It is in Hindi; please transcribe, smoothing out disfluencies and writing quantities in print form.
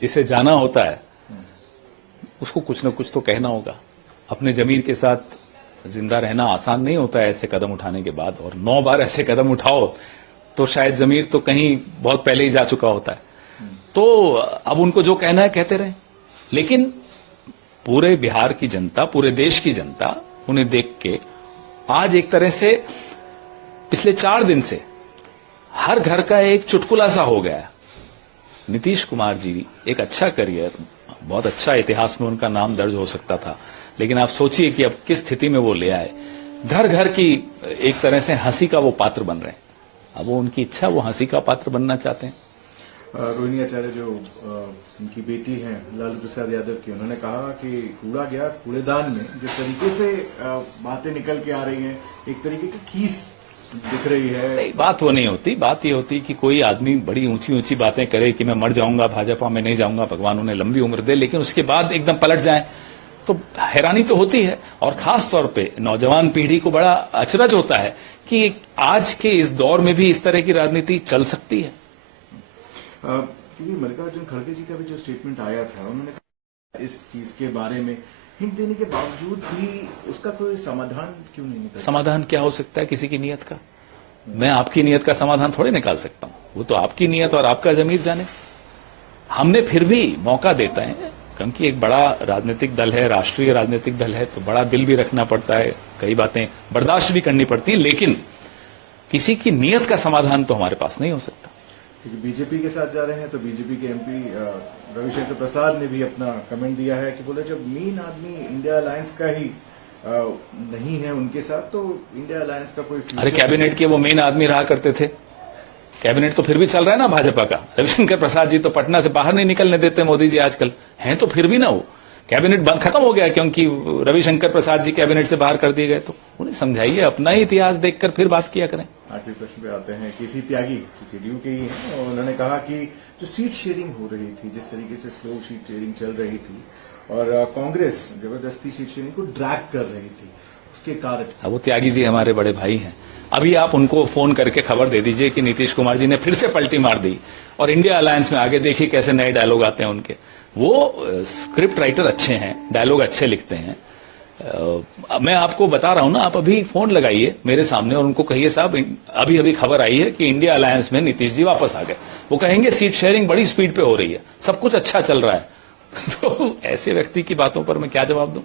जिसे जाना होता है उसको कुछ न कुछ तो कहना होगा। अपने जमीर के साथ जिंदा रहना आसान नहीं होता है ऐसे कदम उठाने के बाद, और 9 बार ऐसे कदम उठाओ तो शायद जमीर तो कहीं बहुत पहले ही जा चुका होता है। तो अब उनको जो कहना है कहते रहे, लेकिन पूरे बिहार की जनता, पूरे देश की जनता उन्हें देख के आज एक तरह से पिछले 4 दिन से हर घर का एक चुटकुला सा हो गया। नीतीश कुमार जी एक अच्छा करियर, बहुत अच्छा इतिहास में उनका नाम दर्ज हो सकता था, लेकिन आप सोचिए कि अब किस स्थिति में वो ले आए। घर घर की एक तरह से हंसी का वो पात्र बन रहे हैं। अब वो उनकी इच्छा, वो हंसी का पात्र बनना चाहते हैं। रोहिणी आचार्य जो उनकी बेटी हैं लालू प्रसाद यादव की, उन्होंने कहा कि कूड़ा गया कूड़ेदान में। जिस तरीके से बातें निकल के आ रही हैं, एक तरीके की खीस दिख रही है। नहीं, बात वो नहीं होती। बात ये होती कि कोई आदमी बड़ी ऊंची ऊंची बातें करे कि मैं मर जाऊंगा, भाजपा में नहीं जाऊंगा, भगवान उन्हें लंबी उम्र दे, लेकिन उसके बाद एकदम पलट जाए तो हैरानी तो होती है। और खास तौर पे नौजवान पीढ़ी को बड़ा अचरज होता है कि आज के इस दौर में भी इस तरह की राजनीति चल सकती है। क्योंकि मल्लिकार्जुन खड़गे जी का भी जो स्टेटमेंट आया था, उन्होंने कहा इस चीज के बारे में हिंट देने के बावजूद भी उसका कोई समाधान क्यों नहीं निकला? समाधान क्या हो सकता है किसी की नीयत का? मैं आपकी नीयत का समाधान थोड़े निकाल सकता हूं, वो तो आपकी नीयत और आपका जमीर जाने। हमने फिर भी मौका देता है, क्योंकि एक बड़ा राजनीतिक दल है, राष्ट्रीय राजनीतिक दल है, तो बड़ा दिल भी रखना पड़ता है, कई बातें बर्दाश्त भी करनी पड़ती है, लेकिन किसी की नीयत का समाधान तो हमारे पास नहीं हो सकता। क्योंकि बीजेपी के साथ जा रहे हैं, तो बीजेपी के एमपी रविशंकर प्रसाद ने भी अपना कमेंट दिया है कि बोले जब मेन आदमी इंडिया अलायंस का ही नहीं है उनके साथ, तो इंडिया अलायंस का कोई अरे कैबिनेट के वो मेन आदमी रहा करते थे। कैबिनेट तो फिर भी चल रहा है ना भाजपा का। रविशंकर प्रसाद जी तो पटना से बाहर नहीं निकलने देते मोदी जी आजकल, हैं तो फिर भी ना वो कैबिनेट बंद खत्म हो गया क्योंकि रविशंकर प्रसाद जी कैबिनेट से बाहर कर दिए गए। तो उन्हें समझाइए, अपना ही इतिहास देखकर फिर बात किया करें। आखिरी प्रश्न पे आते हैं। केसी त्यागी जेडीयू के ही हैं, और उन्होंने कहा कि जो सीट शेयरिंग हो रही थी, जिस तरीके से स्लो सीट शेयरिंग चल रही थी और कांग्रेस जबरदस्ती सीट शेयरिंग को ड्रैग कर रही थी, उसके कारण। वो त्यागी जी हमारे बड़े भाई हैं। अभी आप उनको फोन करके खबर दे दीजिए कि नीतीश कुमार जी ने फिर से पलटी मार दी और इंडिया अलायंस में आगे देखिए कैसे नए डायलॉग आते हैं उनके। वो स्क्रिप्ट राइटर अच्छे हैं, डायलॉग अच्छे लिखते हैं। मैं आपको बता रहा हूं ना, आप अभी फोन लगाइए मेरे सामने और उनको कहिए साहब अभी अभी खबर आई है कि इंडिया अलायंस में नीतीश जी वापस आ गए। वो कहेंगे सीट शेयरिंग बड़ी स्पीड पे हो रही है, सब कुछ अच्छा चल रहा है। तो ऐसे व्यक्ति की बातों पर मैं क्या जवाब दूं?